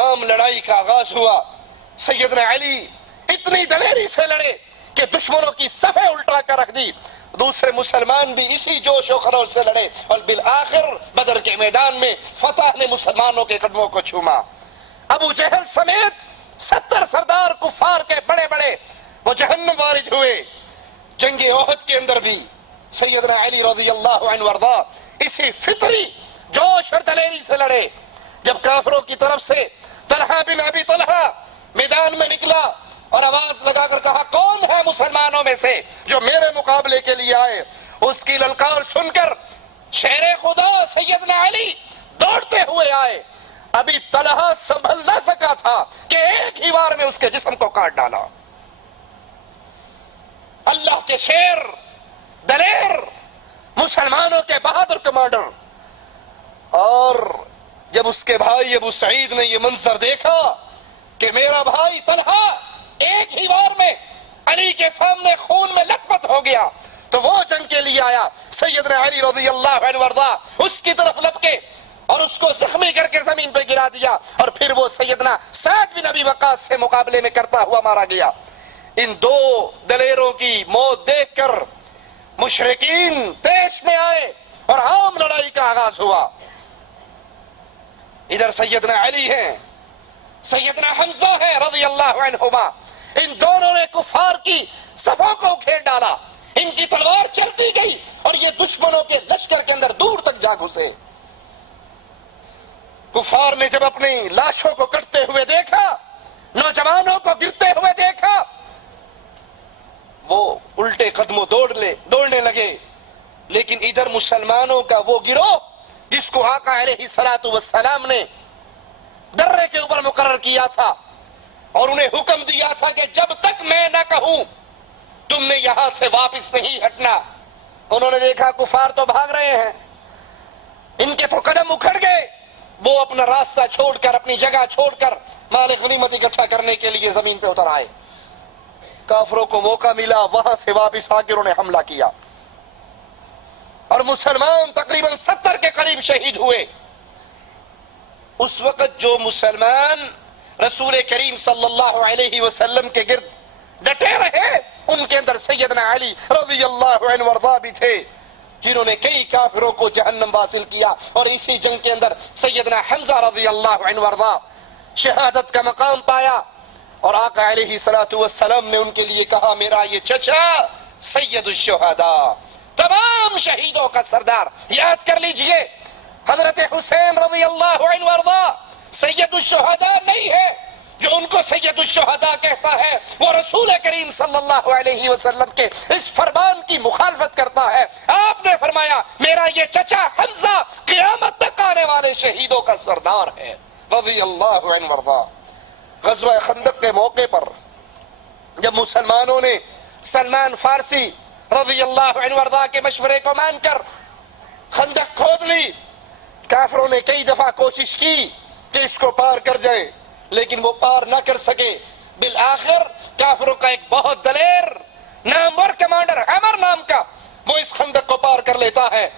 عام لڑائی کا آغاز ہوا۔ سیدنا علی اتنی دلیری سے لڑے کہ دشمنوں کی صفیں الٹا کر رکھ دی، دوسرے مسلمان بھی اسی جوش و خروش سے لڑے، اور بالآخر بدر کے میدان میں فتح نے مسلمانوں کے قدموں کو چوما۔ ابو جہل سمیت 70 سردار کفار کے بڑے بڑے وہ جہنم وارد ہوئے۔ جنگ احد کے اندر بھی سیدنا علی رضی اللہ عنہ وارضا اسی فطری جوش اور دلیری سے لڑے۔ جب کافروں کی طرف سے طلحہ بن ابی طلحہ میدان میں نکلا اور آواز لگا کر کہا کون ہے مسلمانوں میں سے جو میرے مقابلے کے لیے آئے، اس کی للکار سن کر شیر خدا سیدنا علی دوڑتے ہوئے آئے۔ ابھی طلحہ سنبھل نہ سکا تھا کہ ایک ہی وار میں اس کے جسم کو کاٹ ڈالا۔ اللہ کے شیر، دلیر، مسلمانوں کے بہادر کمانڈر۔ اور جب اس کے بھائی ابو سعید نے یہ منظر دیکھا کہ میرا بھائی طلحہ ایک ہی وار میں علی کے سامنے خون میں لت پت ہو گیا، تو وہ جنگ کے لیے آیا۔ سیدنا علی رضی اللہ عنہ وارضا اس کی طرف لپکے اور اس کو زخمی کر کے زمین پہ گرا دیا، اور پھر وہ سیدنا سعد بن ابی وقاص سے مقابلے میں کرتا ہوا مارا گیا۔ ان دو دلیروں کی موت دیکھ کر مشرکین دیش میں آئے اور عام لڑائی کا آغاز ہوا۔ ادھر سیدنا علی ہیں، سیدنا حمزہ ہے رضی اللہ عنہما، ان دونوں نے کفار کی صفوں کو گھیر ڈالا، ان کی تلوار چلتی گئی اور یہ دشمنوں کے لشکر کے اندر دور تک جا گھسے۔ کفار نے جب اپنی لاشوں کو کٹتے ہوئے دیکھا، نوجوانوں کو گرتے ہوئے دیکھا، وہ الٹے قدموں دوڑنے لگے۔ لیکن ادھر مسلمانوں کا وہ گروہ جس کو آقا علیہ الصلوۃ والسلام نے درے کے اوپر مقرر کیا تھا اور انہیں حکم دیا تھا کہ جب تک میں نہ کہوں تم نے یہاں سے واپس نہیں ہٹنا، انہوں نے دیکھا کفار تو بھاگ رہے ہیں، ان کے تو قدم اکھڑ گئے، وہ اپنا راستہ چھوڑ کر، اپنی جگہ چھوڑ کر مال غنیمت اکٹھا کرنے کے لیے زمین پہ اتر آئے۔ کافروں کو موقع ملا، وہاں سے واپس آ کے انہوں نے حملہ کیا اور مسلمان تقریباً 70 کے قریب شہید ہوئے۔ اس وقت جو مسلمان رسول کریم صلی اللہ علیہ وسلم کے گرد ڈٹے رہے، ان کے اندر سیدنا علی رضی اللہ عنہ وارضا بھی تھے، جنہوں نے کئی کافروں کو جہنم واصل کیا۔ اور اسی جنگ کے اندر سیدنا حمزہ رضی اللہ عنہ وارضا شہادت کا مقام پایا، اور آقا علیہ الصلوۃ والسلام نے ان کے لیے کہا میرا یہ چچا سید الشہداء، تمام شہیدوں کا سردار۔ یاد کر لیجئے حضرت حسین رضی اللہ عنہ وارضا سید الشہداء نہیں ہے، جو ان کو سید الشہداء کہتا ہے وہ رسول کریم صلی اللہ علیہ وسلم کے اس فرمان کی مخالفت کرتا ہے۔ آپ نے فرمایا میرا یہ چچا حمزہ قیامت تک آنے والے شہیدوں کا سردار ہے رضی اللہ عنہ وارضا۔ غزوہ خندق کے موقع پر جب مسلمانوں نے سلمان فارسی رضی اللہ عنہ وارضا کے مشورے کو مان کر خندق کھود لی، کافروں نے کئی دفعہ کوشش کی کہ اس کو پار کر جائے، لیکن وہ پار نہ کر سکے۔ بالآخر کافروں کا ایک بہت دلیر نامور کمانڈر عمر نام کا، وہ اس خندق کو پار کر لیتا ہے۔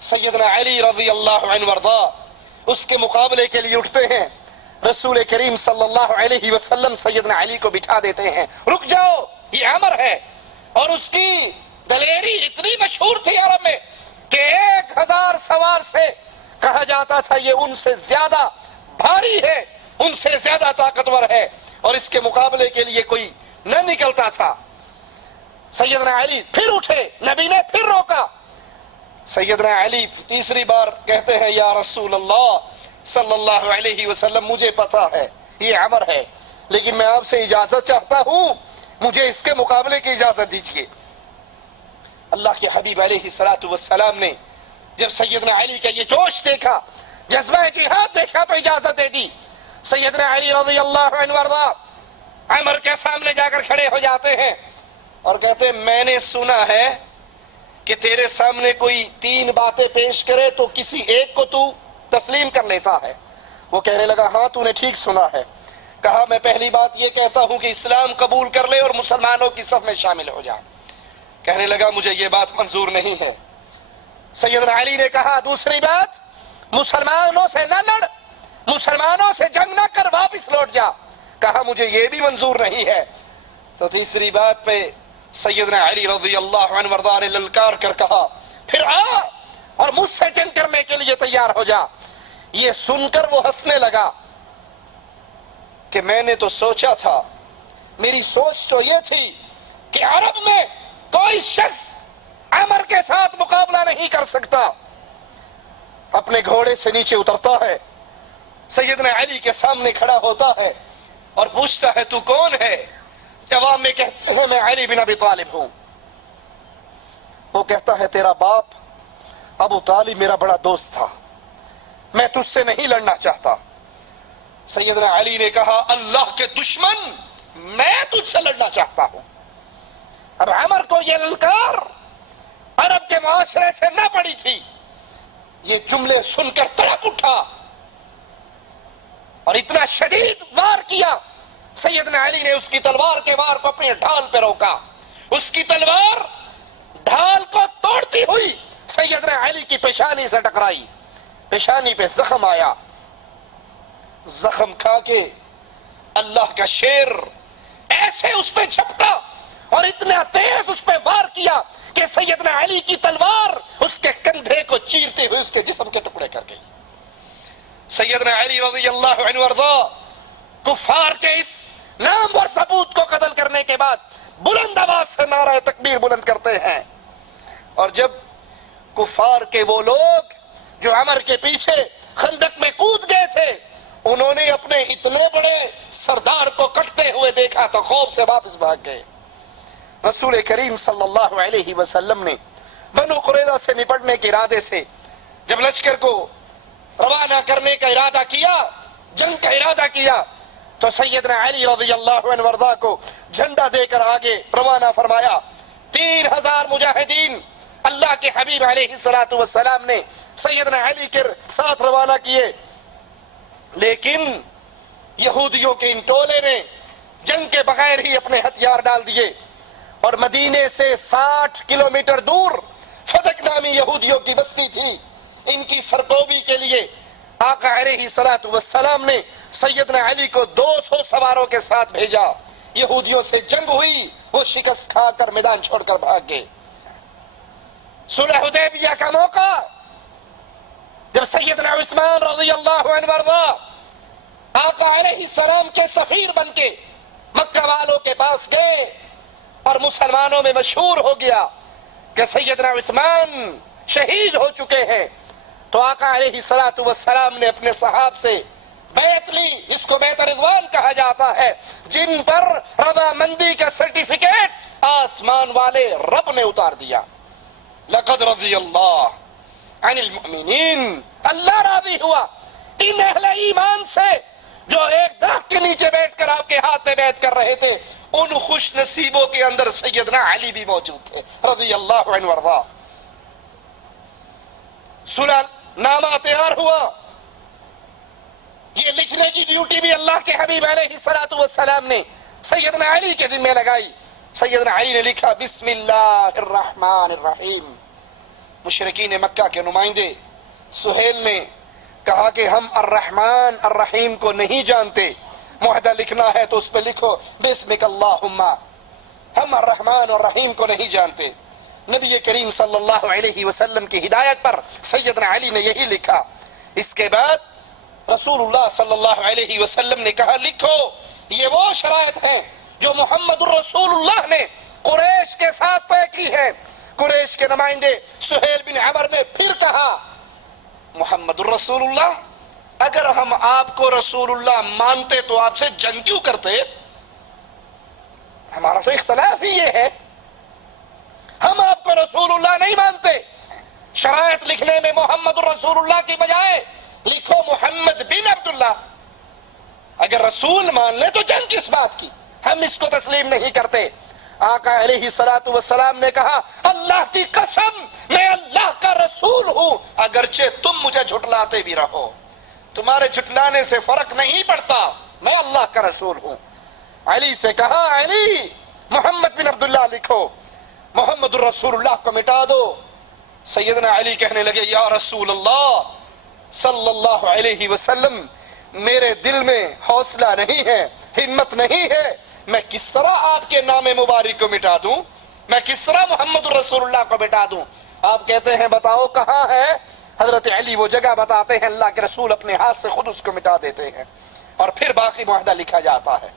سیدنا علی رضی اللہ عنہ وارضا اس کے مقابلے کے لیے اٹھتے ہیں، رسول کریم صلی اللہ علیہ وسلم سیدنا علی کو بٹھا دیتے ہیں، رک جاؤ یہ عمر ہے۔ اور اس کی دلیری اتنی مشہور تھی عرب میں کہ 1000 سوار سے کہا جاتا تھا یہ ان سے زیادہ بھاری ہے، ان سے زیادہ طاقتور ہے، اور اس کے مقابلے کے لیے کوئی نہ نکلتا تھا۔ سیدنا علی پھر اٹھے، نبی نے پھر روکا۔ سیدنا علی تیسری بار کہتے ہیں یا رسول اللہ صلی اللہ علیہ وسلم مجھے پتا ہے یہ عمر ہے، لیکن میں آپ سے اجازت چاہتا ہوں، مجھے اس کے مقابلے کی اجازت دیجیے۔ اللہ کے حبیب علیہ الصلوۃ والسلام نے جب سیدنا علی کا یہ جوش دیکھا، جذبہ جہاد دیکھا، تو اجازت دے دی۔ سیدنا علی رضی اللہ عنہ وارضا عمر کے سامنے جا کر کھڑے ہو جاتے ہیں اور کہتے ہیں میں نے سنا ہے کہ تیرے سامنے کوئی 3 باتیں پیش کرے تو کسی ایک کو تو تسلیم کر لیتا ہے۔ وہ کہنے لگا ہاں تو نے ٹھیک سنا ہے۔ کہا میں پہلی بات یہ کہتا ہوں کہ اسلام قبول کر لے اور مسلمانوں کی صف میں شامل ہو جا۔ کہنے لگا مجھے یہ بات منظور نہیں ہے۔ سیدنا علی نے کہا دوسری بات مسلمانوں سے نہ لڑ، مسلمانوں سے جنگ نہ کر، واپس لوٹ جا۔ کہا مجھے یہ بھی منظور نہیں ہے۔ تو تیسری بات پہ سیدنا علی رضی اللہ عنہ وارضاہ نے للکار کر کہا پھر آ اور مجھ سے جنگ کرنے کے لیے تیار ہو جا۔ یہ سن کر وہ ہنسنے لگا کہ میں نے تو سوچا تھا، میری سوچ تو یہ تھی کہ عرب میں کوئی شخص عمر کے ساتھ مقابلہ نہیں کر سکتا۔ اپنے گھوڑے سے نیچے اترتا ہے، سیدنا علی کے سامنے کھڑا ہوتا ہے اور پوچھتا ہے تو کون ہے؟ جواب میں کہتے ہیں میں علی بن ابی طالب ہوں۔ وہ کہتا ہے تیرا باپ ابو طالب میرا بڑا دوست تھا، میں تجھ سے نہیں لڑنا چاہتا۔ سیدنا علی نے کہا اللہ کے دشمن، میں تجھ سے لڑنا چاہتا ہوں۔ اب عمر کو یہ للکار عرب کے معاشرے سے نہ پڑی تھی، یہ جملے سن کر تڑپ اٹھا اور اتنا شدید وار کیا۔ سیدنا علی نے اس کی تلوار کے وار کو اپنے ڈھال پہ روکا، اس کی تلوار ڈھال کو توڑتی ہوئی سیدنا علی کی پیشانی سے ٹکرائی، پیشانی پہ زخم آیا۔ زخم کھا کے اللہ کا شیر ایسے اس پہ جھپٹا اور اتنا تیز اس پہ وار کیا کہ سیدنا علی کی تلوار اس کے کندھے کو چیرتے ہوئے اس کے جسم کے ٹکڑے کر گئی۔ سیدنا علی رضی اللہ عنہ وارضا کفار کے اس نام اور ثبوت کو قتل کرنے کے بعد بلند آواز سے نعرہ تکبیر بلند کرتے ہیں، اور جب کفار کے وہ لوگ جو عمر کے پیچھے خندق میں کود گئے تھے انہوں نے اپنے اتنے بڑے سردار کو کٹتے ہوئے دیکھا تو خوف سے واپس بھاگ گئے۔ رسول کریم صلی اللہ علیہ وسلم نے بنو قریظہ سے نپٹنے کے ارادے سے جب لشکر کو روانہ کرنے کا ارادہ کیا، جنگ کا ارادہ کیا، تو سیدنا علی رضی اللہ عنہ وارضاہ کو جھنڈا دے کر آگے روانہ فرمایا۔ 3000 مجاہدین اللہ کے حبیب علیہ الصلوۃ والسلام نے سیدنا علی کے ساتھ روانہ کیے، لیکن یہودیوں کے ان ٹولے نے جنگ کے بغیر ہی اپنے ہتھیار ڈال دیے اور مدینے سے 60 کلومیٹر دور فدق نامی یہودیوں کی بستی تھی، ان کی سرکوبی کے لیے آقا علیہ الصلوۃ والسلام نے سیدنا علی کو 200 سواروں کے ساتھ بھیجا۔ یہودیوں سے جنگ ہوئی، وہ شکست کھا کر میدان چھوڑ کر بھاگ گئے۔ صلح حدیبیہ کا موقع جب سیدنا عثمان رضی اللہ عنہ وارضا آقا علیہ السلام کے سفیر بن کے مکہ والوں کے پاس گئے اور مسلمانوں میں مشہور ہو گیا کہ سیدنا عثمان شہید ہو چکے ہیں، تو آقا علیہ الصلوۃ والسلام نے اپنے صحاب سے بیعت لی، جس کو بیعت رضوان کہا جاتا ہے، جن پر رضامندی کا سرٹیفکیٹ آسمان والے رب نے اتار دیا۔ لقد رضی اللہ عن المؤمنین، اللہ راضی ہوا ان اہل ایمان سے جو ایک درخت کے نیچے بیٹھ کر آپ کے ہاتھ میں بیعت کر رہے تھے، ان خوش نصیبوں کے اندر سیدنا علی بھی موجود تھے رضی اللہ عنہ وارضا۔ صلح نامہ تیار ہوا، یہ لکھنے کی ڈیوٹی بھی اللہ کے حبیب علیہ الصلوۃ والسلام نے سیدنا علی کے ذمہ لگائی۔ سیدنا علی نے لکھا بسم اللہ الرحمن الرحیم۔ مشرکین مکہ کے نمائندے سہیل نے کہا کہ ہم الرحمن الرحیم کو نہیں جانتے، معاہدہ لکھنا ہے تو اس پہ لکھو بسمک اللہم، ہم الرحمن الرحیم کو نہیں جانتے۔ نبی کریم صلی اللہ علیہ وسلم کی ہدایت پر سیدنا علی نے یہی لکھا۔ اس کے بعد رسول اللہ صلی اللہ علیہ وسلم نے کہا لکھو یہ وہ شرائط ہیں جو محمد الرسول اللہ نے قریش کے ساتھ طے کی ہے۔ قریش کے نمائندے سہیل بن عمر نے پھر کہا محمد الرسول اللہ، اگر ہم آپ کو رسول اللہ مانتے تو آپ سے جنگ کیوں کرتے؟ ہمارا تو اختلاف ہی یہ ہے، ہم آپ کو رسول اللہ نہیں مانتے۔ شرائط لکھنے میں محمد الرسول اللہ کی بجائے لکھو محمد بن عبداللہ۔ اگر رسول مان لے تو جنگ کس بات کی؟ ہم اس کو تسلیم نہیں کرتے۔ آقا علیہ الصلوۃ والسلام نے کہا اللہ کی قسم میں اللہ کا رسول ہوں، اگرچہ تم مجھے جھٹلاتے بھی رہو، تمہارے جھٹلانے سے فرق نہیں پڑتا، میں اللہ کا رسول ہوں۔ علی سے کہا علی محمد بن عبداللہ لکھو، محمد الرسول اللہ کو مٹا دو۔ سیدنا علی کہنے لگے یا رسول اللہ صلی اللہ علیہ وسلم، میرے دل میں حوصلہ نہیں ہے، ہمت نہیں ہے، میں کس طرح آپ کے نام مبارک کو مٹا دوں، میں کس طرح محمد رسول اللہ کو مٹا دوں؟ آپ کہتے ہیں بتاؤ کہاں ہے؟ حضرت علی وہ جگہ بتاتے ہیں، اللہ کے رسول اپنے ہاتھ سے خود اس کو مٹا دیتے ہیں، اور پھر باقی معاہدہ لکھا جاتا ہے۔